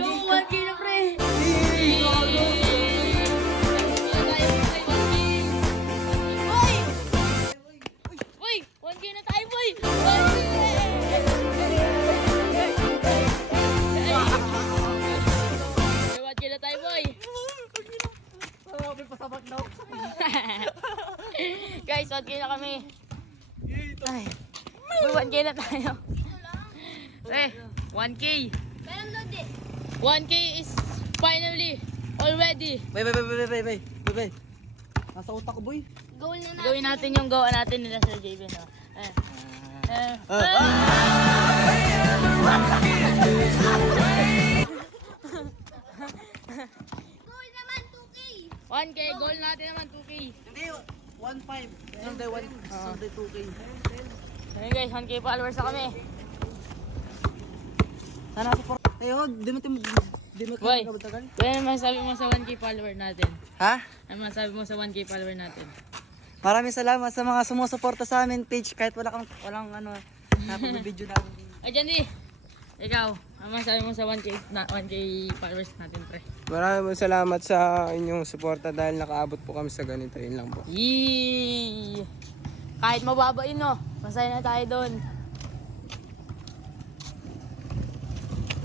1K na pre. Uy, 1K na tayo boy. 1K na tayo boy. Pasabak daw. Guys, 1K na kami. Ay. Uy, 1K na tayo. Eh, 1K. 1K is finally already. Bay. Nasa utak ko, boy. Gawin natin yung gawa natin nila sa JB, no? Goal naman, 2K. 1K, goal natin naman 2K. Hindi, 1.5. Sunday 1, Sunday 2K. Ayun guys, 1K followers na kami. Sana support. Di mo Boy, kabatagal. ano masasabi mo sa 1K follower natin? Ha? Ano masasabi mo sa 1K follower natin? Maraming salamat sa mga sumusuporta sa amin page kahit walang ano napag-video namin. Ay, Jandy, ikaw, ano masasabi mo sa 1K followers natin, pre? Maraming salamat sa inyong suporta dahil nakaabot po kami sa ganito. Yun lang po. Yee! Kahit mababa yun, no? Masaya na tayo doon.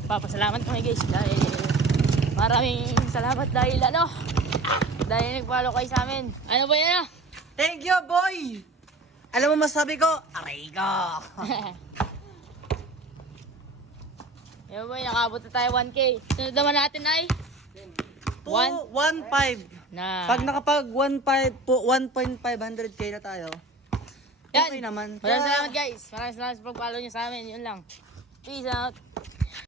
Papasalamat kami guys dahil maraming salamat dahil dahil nag-follow kayo sa amin. Ano ba yan? Thank you, boy! Alam mo masabi ko? Aray ko! Yan boy, nakaabot na tayo 1K. Sunod naman natin ay 1.5. na. Pag nakapag 1.500k na tayo, Yan. okay naman. Maraming salamat guys. Maraming salamat sa pag-follow nyo sa amin. Yun lang. Peace out.